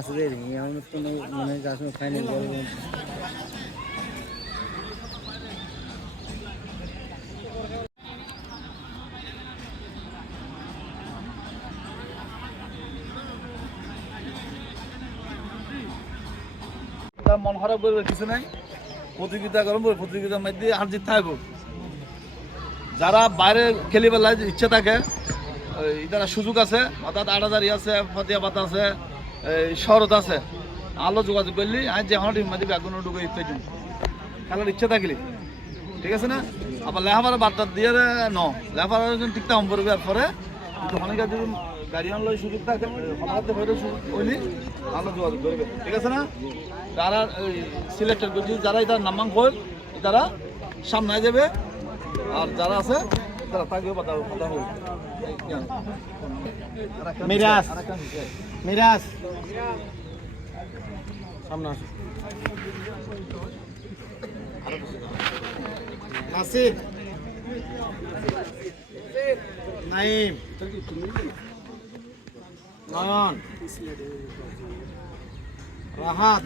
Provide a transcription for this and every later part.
আছে যে এমন কোনো মানে যার সঙ্গে ফাইনাল মন খারাপ করবে কিছু নাই, প্রতিযোগিতা করব, প্রতিযোগিতার মধ্যে হার জিত থাকবো। যারা বাইরে খেলিবার ইচ্ছা থাকে এটার সুযোগ আছে, অর্থাৎ 8,000 আছে, ফতিয়াবাদ আছে, শরৎ আছে, আলো যোগাযোগ করলি আজ যে আমার টিম মাঝে কোনো ঢুকে দিন খেলার ইচ্ছা থাকলে, ঠিক আছে না? আবার লেখাপড়া বার্তা দিয়ে ন লেখাপড়া ঠিকঠাক হম করবে। আর পরে অনেক যদি গাড়ি আনলো সুযোগ থাকে হইলি আলো যোগাযোগ করবে, ঠিক আছে না? যারা সিলেক্টেড করছি, যারা তার নামাং হল তারা সামনে যাবে, আর যারা আছে তারা থাকবে কথা হল। মিরাজ মিরাজ সামনে আসো। নাসির নাইম নয়ন রাহাত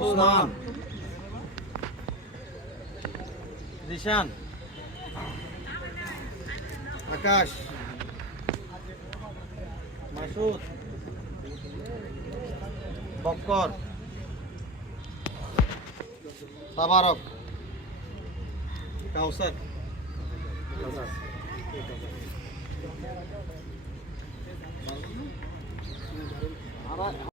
ওসমান জিশান আকাশ মাসুদ বক্কর তাবারক কাউসার